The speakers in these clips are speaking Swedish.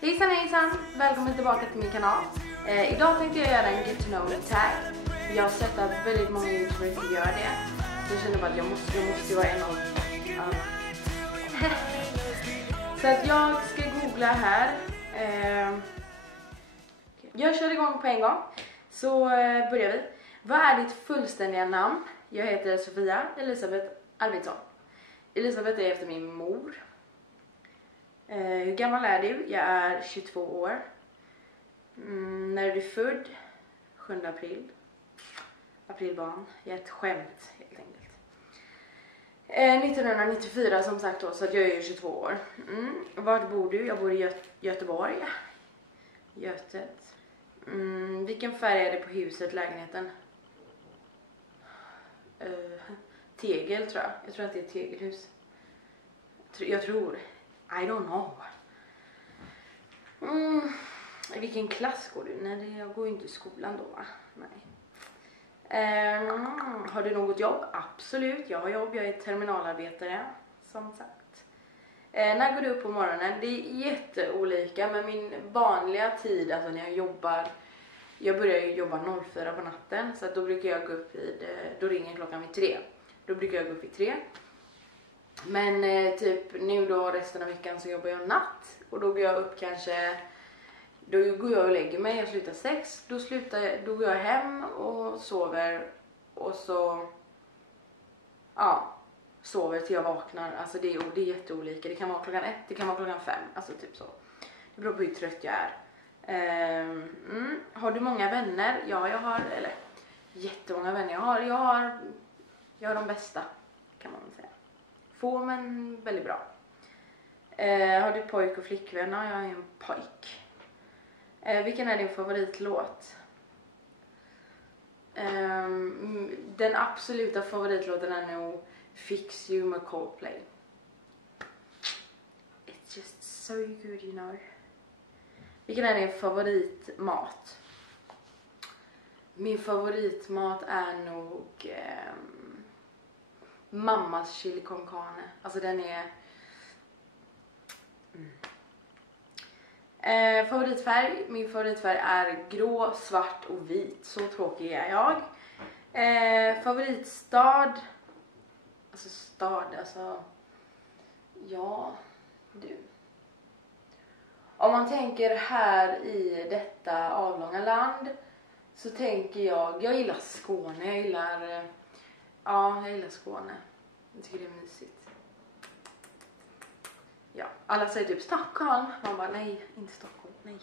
Hejsan hejsan, välkommen tillbaka till min kanal. Idag tänkte jag göra en get to know me tag. Jag har sett att väldigt många youtubers gör det. Så jag känner bara att jag måste vara en av Så att jag ska googla här. Jag kör igång på en gång. Så börjar vi. Vad är ditt fullständiga namn? Jag heter Sofia Elisabeth Arvidsson. Elisabeth är efter min mor. Hur gammal är du? Jag är 22 år. När är du född? 7 april. Aprilbarn. Jag är ett skämt helt enkelt. 1994 som sagt då, så att jag är 22 år. Vart bor du? Jag bor i Göteborg. Götet. Vilken färg är det på huset, lägenheten? Tegel tror jag. Jag tror att det är ett tegelhus. Jag tror. I don't know. I vilken klass går du? Nej, jag går ju inte i skolan då, va? Nej. Har du något jobb? Absolut, jag har jobb. Jag är terminalarbetare, som sagt. När går du upp på morgonen? Det är jätteolika, men min vanliga tid, alltså när jag jobbar, jag börjar ju jobba 04 på natten, så att då brukar jag gå upp då ringer klockan vid 3. Då brukar jag gå upp vid 3. Men typ nu då resten av veckan så jobbar jag natt. Och då går jag upp kanske, då går jag och lägger mig, jag slutar 6. Då går jag hem och sover. Och så, sover till jag vaknar. Alltså det är jätteolika. Det kan vara klockan 1, det kan vara klockan 5. Alltså typ så. Det beror på hur trött jag är. Har du många vänner? Ja, jag har, eller jättemånga vänner. Jag har de bästa, kan man säga. Få, men väldigt bra. Har du pojk och flickvän? Ja, jag är en pojk. Vilken är din favoritlåt? Den absoluta favoritlåten är nog Fix You med Coldplay. It's just so good, you know. Vilken är din favoritmat? Min favoritmat är nog mammas chili con carne. Alltså den är favoritfärg. Min favoritfärg är grå, svart och vit. Så tråkig är jag. Favoritstad. Ja, du. Om man tänker här i detta avlånga land, så tänker jag gillar Skåne. Jag gillar Skåne. Jag tycker det är mysigt. Ja, alla säger typ Stockholm. Man bara nej, inte Stockholm. Nej,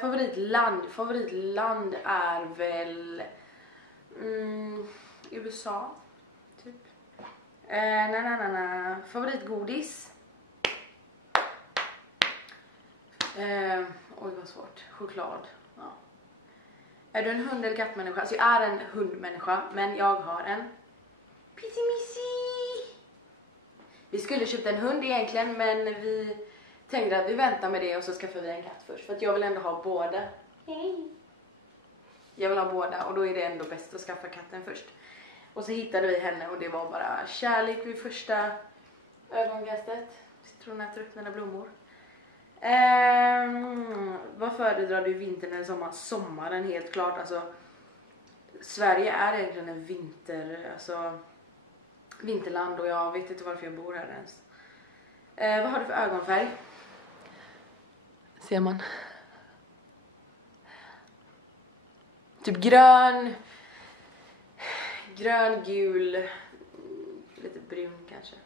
tråkigt. Favoritland är väl USA typ. Favoritgodis. Oj vad svårt. Choklad. Ja. Är du en hund- eller kattmänniska? Alltså jag är en hundmänniska, men jag har en pissimissi. Vi skulle köpa en hund egentligen, men vi tänkte att vi väntar med det och så skaffar vi en katt först. För att jag vill ändå ha båda. Jag vill ha båda och då är det ändå bäst att skaffa katten först. Och så hittade vi henne och det var bara kärlek vid första ögonkastet. Sitter hon och äter upp mina blommor. Vad föredrar du, vintern eller sommaren? Sommaren helt klart. Alltså, Sverige är egentligen en vinterland och jag vet inte varför jag bor här ens. Vad har du för ögonfärg? Ser man? Typ grön, gul, lite brun kanske.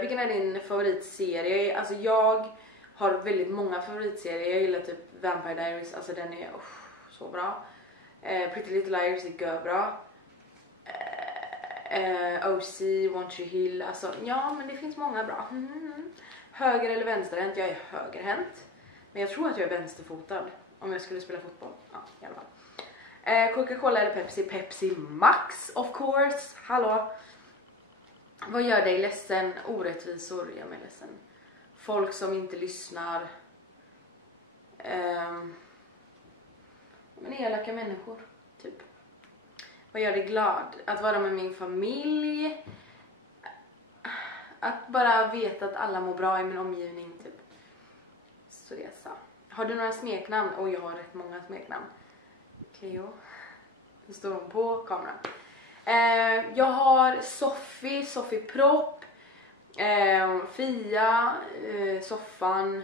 Vilken är din favoritserie? Alltså jag har väldigt många favoritserier. Jag gillar typ Vampire Diaries, alltså den är så bra. Pretty Little Liars är görbra. OC, One Tree Hill, alltså ja, men det finns många bra. Höger eller vänsterhänt? Jag är högerhänt. Men jag tror att jag är vänsterfotad om jag skulle spela fotboll. Ja, i alla fall. Coca-Cola eller Pepsi? Pepsi Max, of course. Hallå. Vad gör dig ledsen? Orättvisor gör mig ledsen. Folk som inte lyssnar. Men elaka människor, typ. Vad gör dig glad? Att vara med min familj. Att bara veta att alla mår bra i min omgivning typ. Så det är så. Har du några smeknamn? Och jag har rätt många smeknamn. Cleo. Nu står hon på kameran. Jag har Sofie Propp, Fia, Soffan.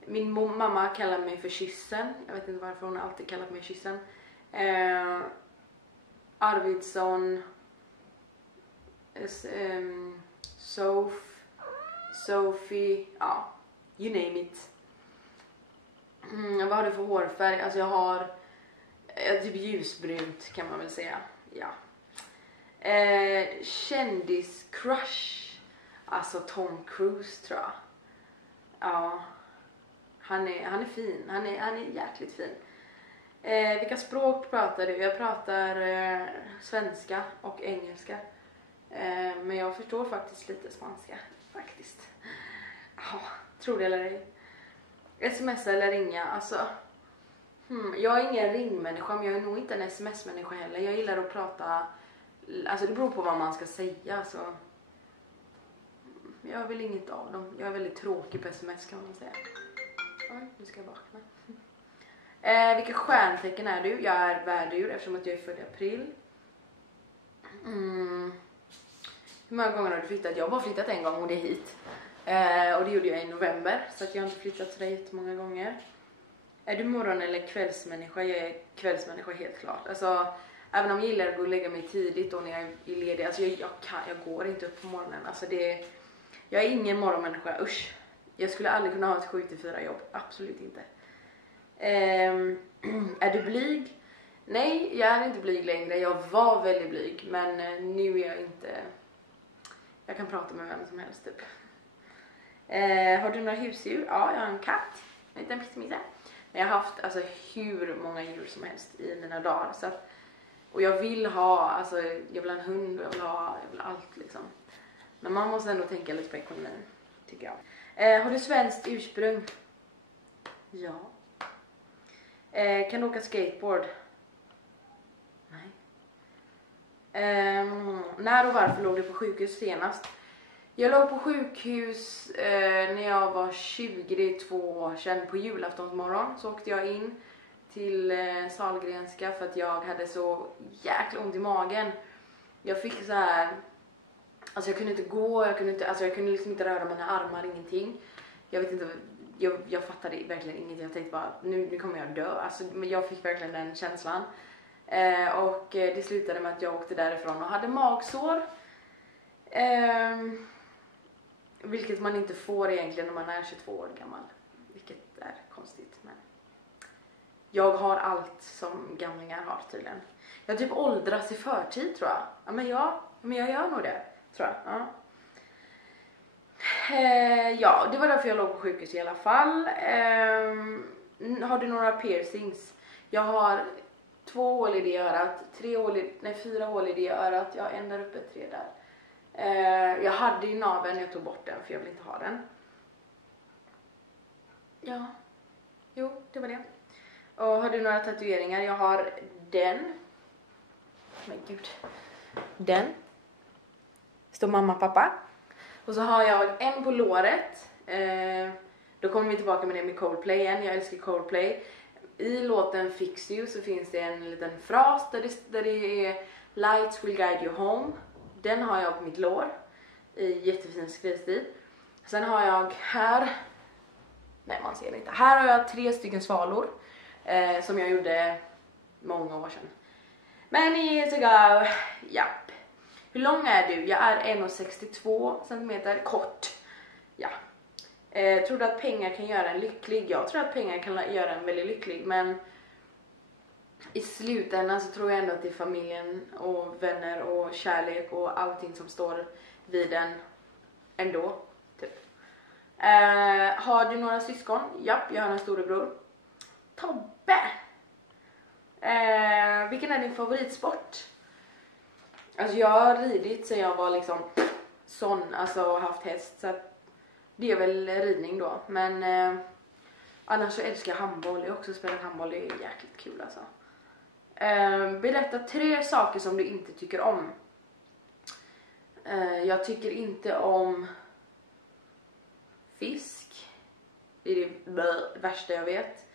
Min mamma kallar mig för Kyssen. Jag vet inte varför hon alltid kallat mig Kyssen. Arvidsson, Sophie, ja, you name it. Vad har du för hårfärg? Alltså jag har typ ljusbrunt kan man väl säga. Ja. Kändiscrush. Alltså Tom Cruise tror jag. Ja. Han är fin. Han är jäkligt fin. Vilka språk pratar du? Jag pratar svenska och engelska. Men jag förstår faktiskt lite spanska. Faktiskt. Ja, tror det eller ej. SMS eller ringa. Alltså. Jag är ingen ringmänniska, men jag är nog inte en sms-människa heller. Jag gillar att prata. Alltså det beror på vad man ska säga. Så. Jag vill inget av dem. Jag är väldigt tråkig på sms kan man säga. Oj, nu ska jag vakna. Vilka stjärntecken är du? Jag är värddjur eftersom att jag är född i april. Hur många gånger har du flyttat? Jag har bara flyttat en gång och det är hit. Och det gjorde jag i november. Så att jag har inte flyttat så jättemånga gånger. Är du morgon- eller kvällsmänniska? Jag är kvällsmänniska helt klart. Alltså, även om jag gillar att gå och lägga mig tidigt och när jag är ledig. Alltså jag går inte upp på morgonen. Alltså jag är ingen morgonmänniska, usch. Jag skulle aldrig kunna ha ett 7-4 jobb. Absolut inte. Är du blyg? Nej, jag är inte blyg längre. Jag var väldigt blyg. Men nu är jag inte. Jag kan prata med vem som helst typ. Har du några husdjur? Ja, jag har en katt. En liten pissemisse. Jag har haft alltså hur många djur som helst i mina dagar. Så att, och jag vill ha, alltså jag vill ha en hund. Jag vill allt liksom. Men man måste ändå tänka lite på ekonomin, tycker jag. Har du svenskt ursprung? Ja. Kan du åka skateboard? Nej. När och varför låg du på sjukhus senast? Jag låg på sjukhus när jag var 22 år sedan på julaftonsmorgon. Så åkte jag in till Sahlgrenska för att jag hade så jäkla ont i magen. Jag fick så här. Alltså jag kunde inte gå, jag kunde liksom inte röra mina armar, ingenting. Jag vet inte, jag fattade verkligen ingenting. Jag tänkte bara, nu kommer jag dö. Alltså jag fick verkligen den känslan. Och det slutade med att jag åkte därifrån och hade magsår. Vilket man inte får egentligen när man är 22 år gammal. Vilket är konstigt, men jag har allt som gamlingar har tydligen. Jag typ åldras i förtid tror jag. Ja, men jag gör nog det. Tror jag. Ja. Ja, det var därför jag låg på sjukhus i alla fall. Har du några piercings? Jag har 2 hål i det örat, 4 hål i det örat. Jag har en där uppe, 3 där. Jag hade ju naveln, jag tog bort den för jag vill inte ha den. Ja, jo, det var det. Och har du några tatueringar? Jag har den. Men gud. Den. Står mamma och pappa. Och så har jag en på låret. Då kommer vi tillbaka med det med Coldplay igen. Jag älskar Coldplay. I låten Fix You så finns det en liten fras där det är Lights will guide you home. Den har jag på mitt lår. I jättefin skrivstil. Sen har jag här. Nej, man ser inte. Här har jag 3 stycken svalor. Som jag gjorde många år sedan. Many years ago. Japp. Hur lång är du? Jag är 1,62 cm kort. Ja. Tror du att pengar kan göra en lycklig? Jag tror att pengar kan göra en väldigt lycklig. Men i slutändan så tror jag ändå att det är familjen och vänner och kärlek och allting som står vid en ändå. Typ. Har du några syskon? Japp, jag har en storebror. Tobbe! Vilken är din favoritsport? Alltså jag har ridit sen jag var liksom sån, alltså haft häst, så att det är väl ridning då. Men annars så älskar jag handboll. Jag har också spelat handboll, det är jäkligt kul alltså. Berätta 3 saker som du inte tycker om. Jag tycker inte om fisk. Det är det värsta jag vet.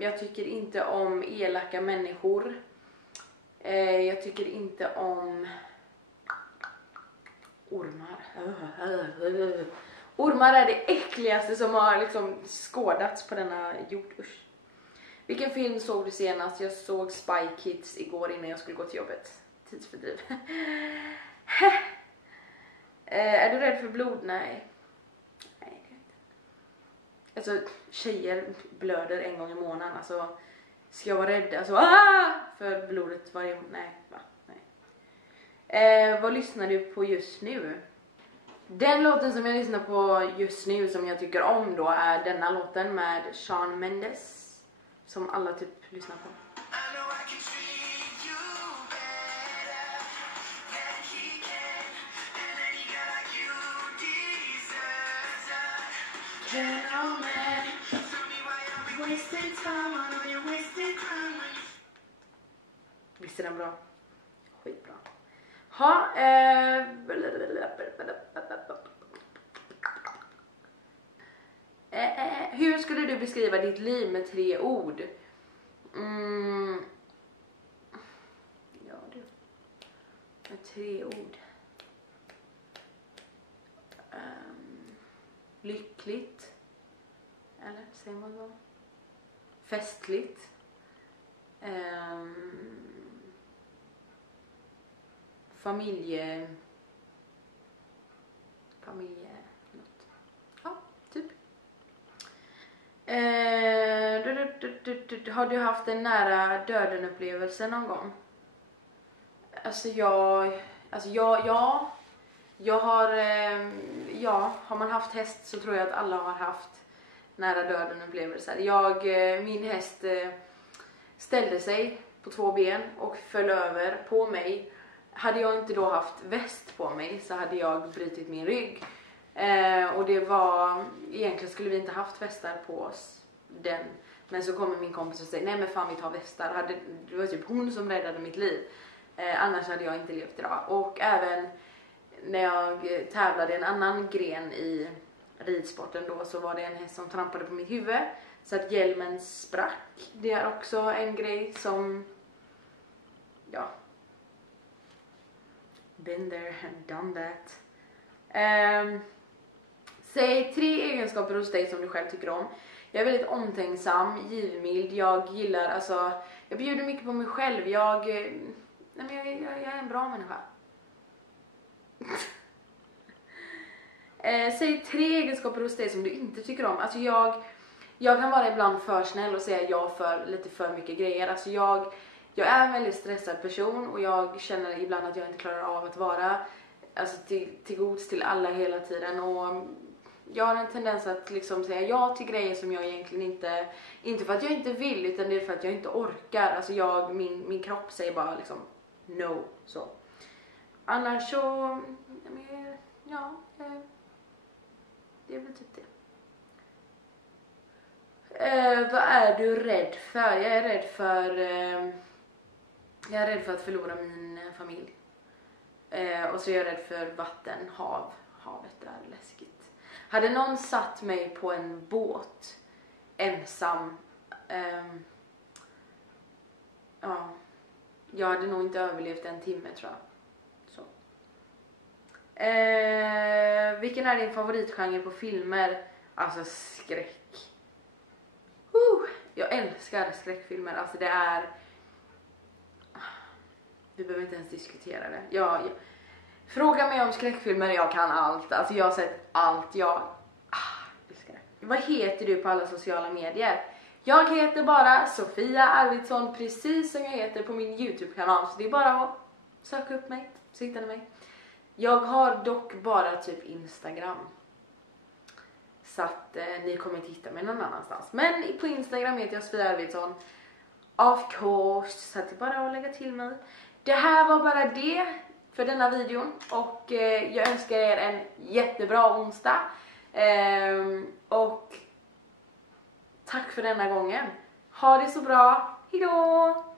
Jag tycker inte om elaka människor. Jag tycker inte om ormar. Ormar är det äckligaste som har liksom skådats på denna jord. Usch. Vilken film såg du senast? Jag såg Spy Kids igår innan jag skulle gå till jobbet. Tidsfördriv. Är du rädd för blod? Nej. Nej, det är inte. Alltså, tjejer blöder en gång i månaden. Alltså, ska jag vara rädd? Alltså, för blodet varje... Nej, va? Nej. Vad lyssnar du på just nu? Den låten som jag lyssnar på just nu som jag tycker om då är denna låten med Shawn Mendes. Som alla typ lyssnar på. Visst är den bra? Skitbra. Ha, hur skulle du beskriva ditt liv med 3 ord? Ja du. Med 3 ord. Lyckligt. Eller säger man så? Festligt. Familje något. Ja, typ. Har du haft en nära döden upplevelse någon gång? Jag har har man haft häst så tror jag att alla har haft nära döden upplevelser. Min häst ställde sig på 2 ben och föll över på mig. Hade jag inte då haft väst på mig så hade jag brutit min rygg. Och det var, egentligen skulle vi inte haft västar på oss den. Men så kommer min kompis och säger, nej men fan vi tar västar. Det var typ hon som räddade mitt liv. Annars hade jag inte levt idag. Och även när jag tävlade i en annan gren i ridsporten då så var det en häst som trampade på mitt huvud. Så att hjälmen sprack. Det är också en grej som, ja. Been there, done that. Säg 3 egenskaper hos dig som du själv tycker om. Jag är väldigt omtänksam, givmild. Jag bjuder mycket på mig själv. Jag är en bra människa. Säg 3 egenskaper hos dig som du inte tycker om. Alltså jag kan vara ibland för snäll och säga ja för lite för mycket grejer. Alltså jag är en väldigt stressad person och jag känner ibland att jag inte klarar av att vara till gods till alla hela tiden. Och jag har en tendens att liksom säga ja till grejer som jag egentligen inte för att jag inte vill utan det är för att jag inte orkar. Alltså min kropp säger bara liksom no. Så. Annars så, det är väl typ det. Vad är du rädd för? Jag är rädd för att förlora min familj. Och så är jag rädd för vatten, havet är läskigt. Hade någon satt mig på en båt ensam, jag hade nog inte överlevt 1 timme tror jag. Så. Vilken är din favoritgenre på filmer? Alltså skräck. Jag älskar skräckfilmer. Alltså det är... Vi behöver inte ens diskutera det. Fråga mig om skräckfilmer, jag kan allt. Alltså jag har sett allt. Älskar det. Vad heter du på alla sociala medier? Jag heter bara Sofia Arvidsson, precis som jag heter på min YouTube-kanal. Så det är bara att söka upp mig, så hittar ni mig. Jag har dock bara typ Instagram. Så att ni kommer inte hitta mig någon annanstans. Men på Instagram heter jag Sofia Arvidsson. Of course. Så att det är bara att lägga till mig. Det här var bara det för denna videon. Och jag önskar er en jättebra onsdag. Och tack för denna gången. Ha det så bra. Hejdå!